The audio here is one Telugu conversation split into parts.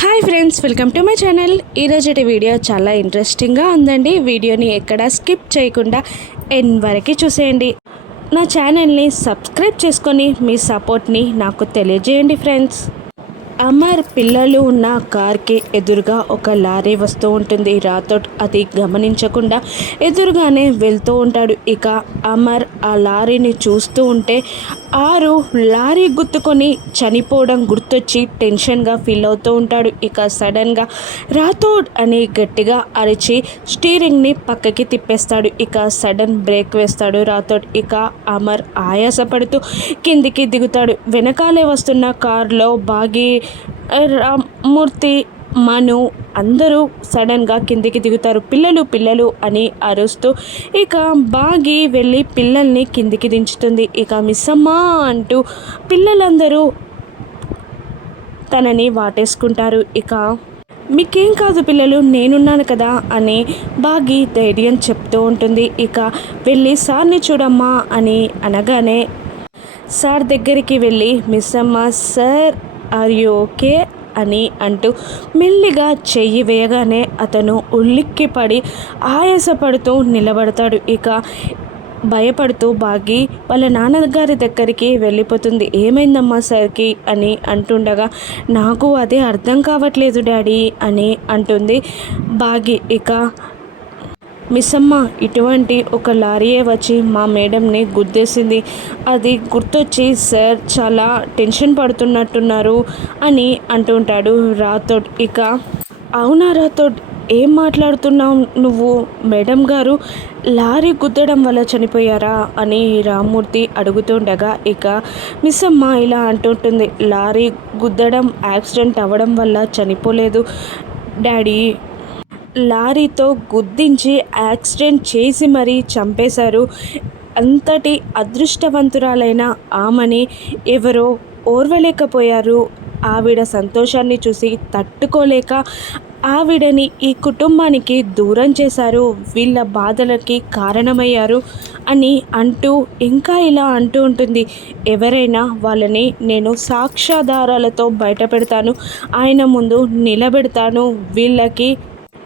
Hi friends welcome to my channel. ఈరోజు వీడియో చాలా ఇంట్రెస్టింగ్గా ఉందండి. వీడియోని ఎక్కడ స్కిప్ చేయకుండా ఎన్ వరకు చూసేయండి. నా ఛానల్ని సబ్స్క్రైబ్ చేసుకొని మీ సపోర్ట్ని నాకు తెలియజేయండి ఫ్రెండ్స్. అమర్ పిల్లలు ఉన్న కార్కి ఎదురుగా ఒక లారీ వస్తూ ఉంటుంది. రాథోడ్ అది గమనించకుండా ఎదురుగానే వెళ్తూ ఉంటాడు. ఇక అమర్ ఆ లారీని చూస్తూ ఉంటే ఆరు లారీ గుర్తుకొని చనిపోవడం గుర్తొచ్చి టెన్షన్గా ఫీల్ అవుతూ ఉంటాడు. ఇక సడన్గా రాథోడ్ అని గట్టిగా అరిచి స్టీరింగ్ని పక్కకి తిప్పేస్తాడు. ఇక సడన్ బ్రేక్ వేస్తాడు రాథోడ్ ఇక అమర్ ఆయాసపడుతూ కిందికి దిగుతాడు. వెనకాలే వస్తున్న కారులో బాగి రామ్మూర్తి మను అందరూ సడన్గా కిందికి దిగుతారు. పిల్లలు పిల్లలు అని అరుస్తూ ఇక బాగి వెళ్ళి పిల్లల్ని కిందికి దించుతుంది. ఇక మిస్సమ్మ అంటూ పిల్లలందరూ తనని వాటేసుకుంటారు. ఇక మీకేం కాదు పిల్లలు నేనున్నాను కదా అని బాగి ధైర్యం చెప్తూ ఉంటుంది. ఇక వెళ్ళి సార్ని చూడమ్మా అని అనగానే సార్ దగ్గరికి వెళ్ళి మిస్ అమ్మ సార్ ఆర్ యూ ఓకే? అని అంటూ మెల్లిగా చెయ్యి వేయగానే అతను ఉల్లిక్కి పడి ఆయాసపడుతూ నిలబడతాడు. ఇక భయపడుతూ బాగి వాళ్ళ నాన్నగారి దగ్గరికి వెళ్ళిపోతుంది. ఏమైందమ్మా సార్కి? అని అంటుండగా నాకు అదే అర్థం కావట్లేదు డాడీ అని అంటుంది బాగి. ఇక మిస్సమ్మ ఇటువంటి ఒక లారీయే వచ్చి మా మేడంని గుద్దేసింది. అది గుర్తొచ్చి సార్ చాలా టెన్షన్ పడుతున్నట్టున్నారు అని అంటుంటాడు రాథోడ్. ఇక అవునా రాథోడ్ ఏం మాట్లాడుతున్నావు నువ్వు? మేడం గారు లారీ గుద్దడం వల్ల చనిపోయారా? అని రామ్మూర్తి అడుగుతుండగా ఇక మిస్సమ్మ ఇలా అంటుంటుంది లారీ గుద్దడం యాక్సిడెంట్ అవ్వడం వల్ల చనిపోలేదు. డాడీ లారీతో గుద్దించి యాక్సిడెంట్ చేసి మరీ చంపేశారు. అంతటి అదృష్టవంతురాలైన ఆమెని ఎవరో ఓర్వలేకపోయారు. ఆవిడ సంతోషాన్ని చూసి తట్టుకోలేక ఆవిడని ఈ కుటుంబానికి దూరం చేశారు. వీళ్ళ బాధలకి కారణమయ్యారు అని అంటూ ఇంకా ఇలా అంటూ ఉంటుంది. ఎవరైనా వాళ్ళని నేను సాక్ష్యాధారాలతో బయట పెడతాను ఆయన ముందు నిలబెడతాను. వీళ్ళకి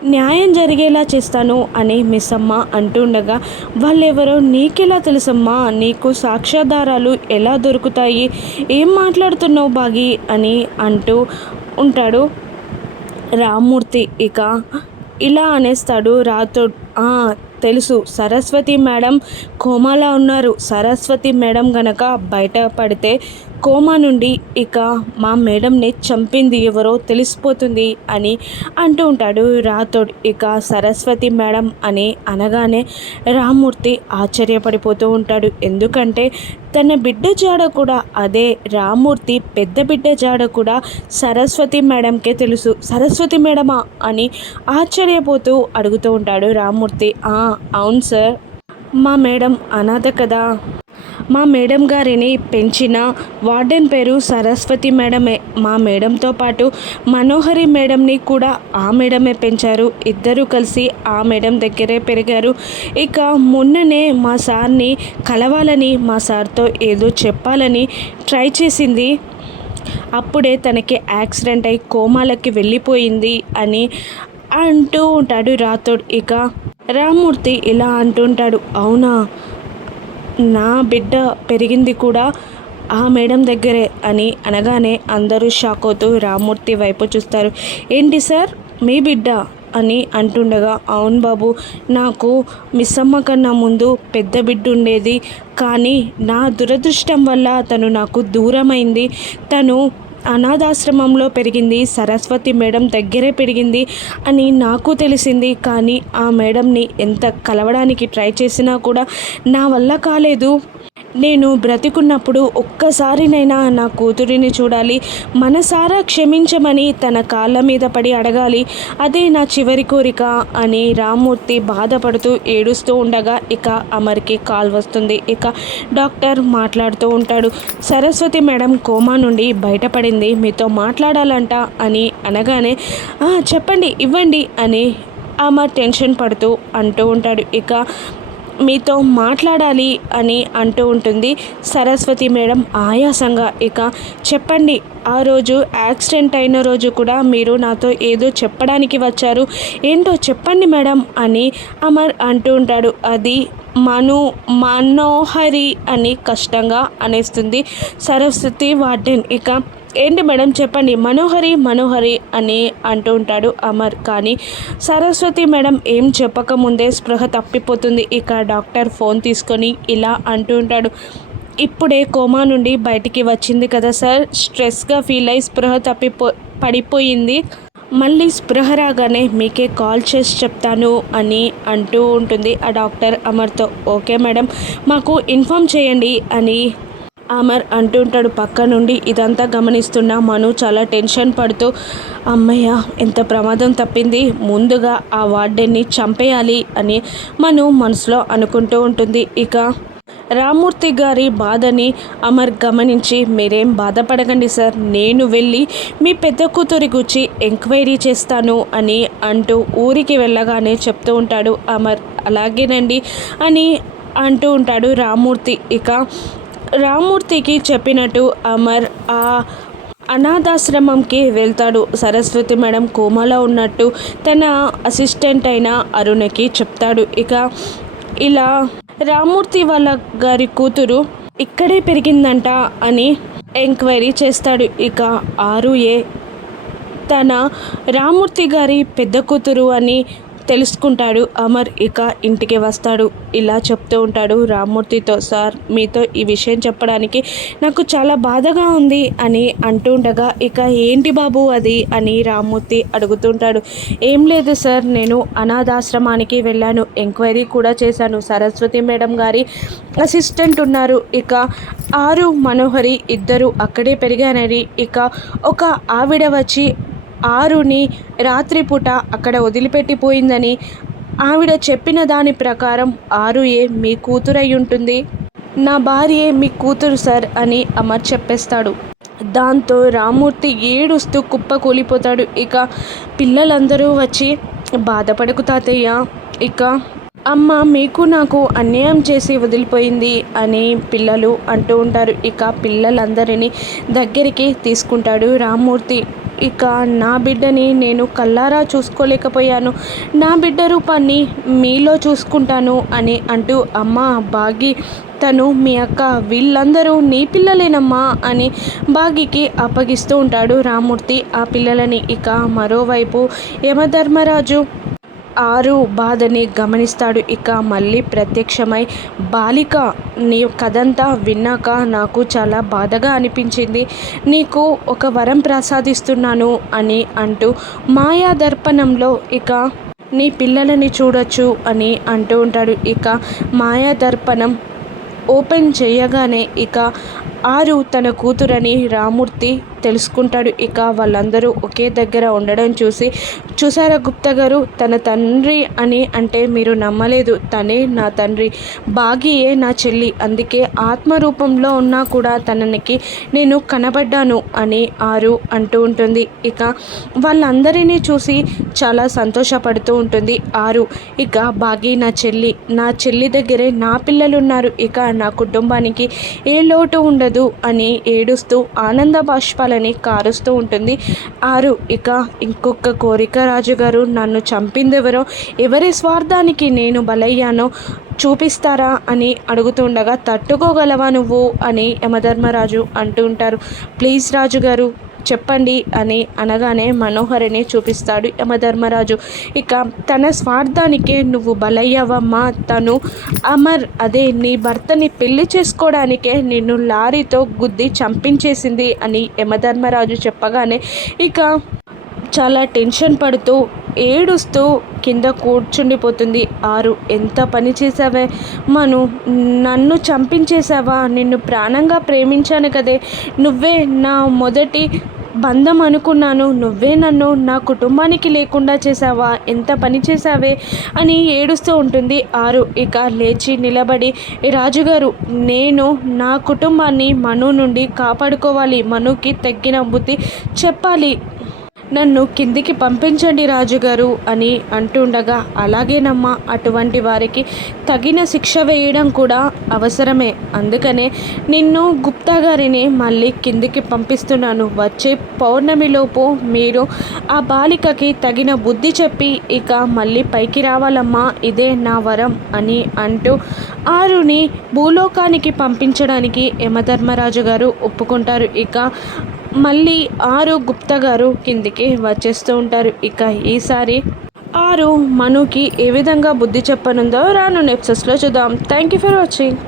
న్యాయం జరిగేలా చేస్తాను అని మిస్సమ్మ అంటుండగా వాళ్ళెవరో నీకెలా తెలుసమ్మా? నీకు సాక్ష్యాధారాలు ఎలా దొరుకుతాయి? ఏం మాట్లాడుతున్నావు బాగి? అని అంటూ ఉంటాడు రామ్మూర్తి. ఇక ఇలా అనేస్తాడు రాతో తెలుసు. సరస్వతి మేడం కోమాలో ఉన్నారు. సరస్వతి మేడం గనక బయటపడితే కోమా నుండి ఇక మా మేడంని చంపింది ఎవరో తెలిసిపోతుంది అని అంటూ ఉంటాడు రాథోడ్. ఇక సరస్వతి మేడం అని అనగానే రామ్మూర్తి ఆశ్చర్యపడిపోతూ ఉంటాడు. ఎందుకంటే తన బిడ్డ జాడ కూడా అదే. రామ్మూర్తి పెద్ద బిడ్డ జాడ కూడా సరస్వతి మేడంకే తెలుసు. సరస్వతి మేడమా అని ఆశ్చర్యపోతూ అడుగుతూ ఉంటాడు రామూర్తి. అవును సార్. మా మేడం అనాథ కదా. మా మేడం గారిని పెంచిన వార్డెన్ పేరు సరస్వతి మేడమే. మా మేడంతో పాటు మనోహరి మేడంని కూడా ఆ మేడమే పెంచారు. ఇద్దరూ కలిసి ఆ మేడం దగ్గరే పెరిగారు. ఇక మొన్ననే మా సార్ని కలవాలని మా సార్తో ఏదో చెప్పాలని ట్రై చేసింది. అప్పుడే తనకి యాక్సిడెంట్ అయి కోమాలకి వెళ్ళిపోయింది అని అంటూ ఉంటాడు రాథోడ్. ఇక రామ్మూర్తి ఇలా అంటుంటాడు అవునా? నా బిడ్డ పెరిగింది కూడా ఆ మేడం దగ్గరే అని అనగానే అందరూ షాక్ అవుతూ రామ్మూర్తి వైపు చూస్తారు. ఏంటి సార్? మీ బిడ్డ? అని అంటుండగా అవును బాబు నాకు మిస్సమ్మ కన్నా ముందు పెద్ద బిడ్డ ఉండేది. కానీ నా దురదృష్టం వల్ల తను నాకు దూరమైంది. తను అనాథాశ్రమంలో పెరిగింది సరస్వతి మేడం దగ్గరే పెరిగింది అని నాకు తెలిసింది. కానీ ఆ మేడంని ఎంత కలవడానికి ట్రై చేసినా కూడా నా వల్ల కాలేదు. నేను బ్రతికున్నప్పుడు ఒక్కసారినైనా నా కూతురిని చూడాలి మనసారా క్షమించమని తన కాళ్ళ మీద పడి అడగాలి. అదే నా చివరి కోరిక అని రామ్మూర్తి బాధపడుతూ ఏడుస్తూ ఉండగా ఇక అమర్కి కాల్ వస్తుంది. ఇక డాక్టర్ మాట్లాడుతూ ఉంటాడు. సరస్వతి మేడం కోమా నుండి బయటపడింది. మీతో మాట్లాడాలంట అని అనగానే చెప్పండి ఇవ్వండి అని అమర్ టెన్షన్ పడుతూ అంటూ ఉంటాడు. ఇక మీతో మాట్లాడాలి అని అంటూ ఉంటుంది. సరస్వతి మేడం ఆయాసంగా ఇక చెప్పండి. ఆ రోజు యాక్సిడెంట్ అయిన రోజు కూడా మీరు నాతో ఏదో చెప్పడానికి వచ్చారు. ఏంటో చెప్పండి మేడం అని అమర్ అంటూ ఉంటాడు. అది మను మనోహరి అని కష్టంగా అనేస్తుంది సరస్వతి వార్డెన్. ఇక ఏంటి మేడం చెప్పండి మనోహరి మనోహరి అని అంటూ ఉంటాడు అమర్. కానీ సరస్వతి మేడం ఏం చెప్పకముందే స్పృహ తప్పిపోతుంది. ఇక డాక్టర్ ఫోన్ తీసుకొని ఇలా అంటూ ఉంటాడు. ఇప్పుడే కోమా నుండి బయటికి వచ్చింది కదా సార్ స్ట్రెస్గా ఫీల్ అయి స్పృహ తప్పిపో పడిపోయింది. మళ్ళీ స్పృహ రాగానే మీకే కాల్ చేసి చెప్తాను అని అంటూ ఉంటుంది ఆ డాక్టర్ అమర్తో. ఓకే మేడం మాకు ఇన్ఫామ్ చేయండి అని అమర్ అంటుంటాడు పక్క నుండి ఇదంతా గమనిస్తున్న మను చాలా టెన్షన్ పడుతూ అమ్మయ్య ఎంత ప్రమాదం తప్పింది. ముందుగా ఆ వార్డెన్ని చంపేయాలి అని మను మనసులో అనుకుంటూ ఉంటుంది. ఇక రామూర్తి గారి బాధని అమర్ గమనించి మీరేం బాధపడకండి సార్. నేను వెళ్ళి మీ పెద్ద కూతురి గురించి ఎంక్వైరీ చేస్తాను అని అంటూ ఊరికి వెళ్ళగానే చెప్తూ ఉంటాడు అమర్. అలాగేనండి అని అంటూ ఉంటాడు రామూర్తి ఇక రామూర్తికి చెప్పినట్టు అమర్ ఆ అనాథాశ్రమంకి వెళ్తాడు. సరస్వతి మేడం కోమలో ఉన్నట్టు తన అసిస్టెంట్ అయిన అరుణకి చెప్తాడు. ఇక ఇలా రామూర్తి వాళ్ళ గారి కూతురు ఇక్కడే పెరిగిందంట అని ఎంక్వైరీ చేస్తాడు. ఇక ఆరు ఏ తన రామూర్తి గారి పెద్ద కూతురు అని తెలుసుకుంటాడు. అమర్ ఇక ఇంటికి వస్తాడు. ఇలా చెప్తూ ఉంటాడు రామ్మూర్తితో సార్ మీతో ఈ విషయం చెప్పడానికి నాకు చాలా బాధగా ఉంది అని అంటూ ఉండగా ఇక ఏంటి బాబు అది? అని రామ్మూర్తి అడుగుతుంటాడు ఏం లేదు సార్ నేను అనాథాశ్రమానికి వెళ్ళాను. ఎంక్వైరీ కూడా చేశాను. సరస్వతి మేడం గారి అసిస్టెంట్ ఉన్నారు. ఇక ఆరు మనోహరి ఇద్దరు అక్కడే పెరిగానని ఇక ఒక ఆవిడ వచ్చి ఆరుని రాత్రిపూట అక్కడ వదిలిపెట్టిపోయిందని ఆవిడ చెప్పిన దాని ప్రకారం ఆరుయే మీ కూతురై ఉంటుంది నా భార్యే మీ కూతురు సార్ అని అమర్ చెప్పేస్తాడు. దాంతో రామూర్తి ఏడుస్తూ కుప్ప కూలిపోతాడు. ఇక పిల్లలందరూ వచ్చి బాధపడకు తాతయ్య ఇక అమ్మ మీకు నాకు అన్యాయం చేసి వదిలిపోయింది అని పిల్లలు అంటూ ఉంటారు. ఇక పిల్లలందరినీ దగ్గరికి తీసుకుంటాడు రామ్మూర్తి ఇక నా బిడ్డని నేను కల్లారా చూసుకోలేకపోయాను. నా బిడ్డ రూపాన్ని మీలో చూసుకుంటాను అని అంటూ అమ్మ బాగి తను మీ అక్క వీళ్ళందరూ నీ పిల్లలేనమ్మా అని బాగికి అప్పగిస్తూ ఉంటాడు రామూర్తి. ఆ పిల్లలని ఇక మరోవైపు యమధర్మరాజు ఆరు బాధని గమనిస్తాడు. ఇక మళ్ళీ ప్రత్యక్షమై బాలిక నీ కథంతా విన్నాక నాకు చాలా బాధగా అనిపించింది. నీకు ఒక వరం ప్రసాదిస్తున్నాను అని అంటూ మాయా దర్పణంలో ఇక నీ పిల్లలని చూడొచ్చు అని అంటూ ఉంటాడు. ఇక మాయా దర్పణం ఓపెన్ చేయగానే ఇక ఆరు తన కూతురని రామూర్తి తెలుసుకుంటాడు. ఇక వాళ్ళందరూ ఒకే దగ్గర ఉండడం చూసి చూసారా గుప్త గారు? తన తండ్రి అని అంటే మీరు నమ్మలేదు. తనే నా తండ్రి. బాగియే నా చెల్లి. అందుకే ఆత్మరూపంలో ఉన్నా కూడా తననికి నేను కనబడ్డాను అని ఆరు అంటూ ఉంటుంది. ఇక వాళ్ళందరినీ చూసి చాలా సంతోషపడుతూ ఉంటుంది ఆరు. ఇక బాగి నా చెల్లి. నా చెల్లి దగ్గరే నా పిల్లలు ఉన్నారు ఇక నా కుటుంబానికి ఏ లోటు ఉండదు అని ఏడుస్తూ ఆనంద బాష్పాల చంపాలని కారుస్తూ ఉంటుంది. ఆరు ఇక ఇంకొక కోరిక. రాజుగారు నన్ను చంపిందెవరో? ఎవరి స్వార్థానికి నేను బలయ్యానో చూపిస్తారా అని అడుగుతుండగా తట్టుకోగలవా నువ్వు అని యమధర్మరాజు అంటూ ఉంటారు. ప్లీజ్ రాజుగారు చెప్పండి అని అనగానే మనోహరిని చూపిస్తాడు యమధర్మరాజు. ఇక తన స్వార్థానికే నువ్వు బలయ్యవమ్మా తను. అమర్ అదే నీ భర్తని పెళ్ళి చేసుకోవడానికే నిన్ను లారీతో గుద్ది చంపించేసింది అని యమధర్మరాజు చెప్పగానే ఇక చాలా టెన్షన్ పడుతూ ఏడుస్తూ కింద కూర్చుండిపోతుంది. ఆరు ఎంత పని చేసావే మను నన్ను చంపించేశావా? నిన్ను ప్రాణంగా ప్రేమించాను కదే. నువ్వే నా మొదటి బంధం అనుకున్నాను. నువ్వే నన్ను నా కుటుంబానికి లేకుండా చేసావా ఎంత పని చేసావే అని ఏడుస్తూ ఉంటుంది. ఆరు ఇక లేచి నిలబడి రాజుగారు నేను నా కుటుంబాన్ని మను నుండి కాపాడుకోవాలి. మనుకి తగ్గిన బుద్ధి చెప్పాలి. నన్ను కిందికి పంపించండి రాజుగారు అని అంటుండగా అలాగేనమ్మా అటువంటి వారికి తగిన శిక్ష వేయడం కూడా అవసరమే. అందుకనే నిన్ను గుప్తా గారిని మళ్ళీ కిందికి పంపిస్తున్నాను. వచ్చే పౌర్ణమిలోపు మీరు ఆ బాలికకి తగిన బుద్ధి చెప్పి ఇక మళ్ళీ పైకి రావాలమ్మా ఇదే నా వరం అని అంటూ ఆరుని భూలోకానికి పంపించడానికి యమధర్మరాజు గారు ఒప్పుకుంటారు. ఇక మళ్ళీ ఆరు గుప్తా గారు కిందికి వచ్చేస్తూ ఉంటారు. ఇక ఈసారి ఆరు మనుకి ఏ విధంగా బుద్ధి చెప్పనుందో రాను నెప్సెస్లో చూద్దాం. Thank you for watching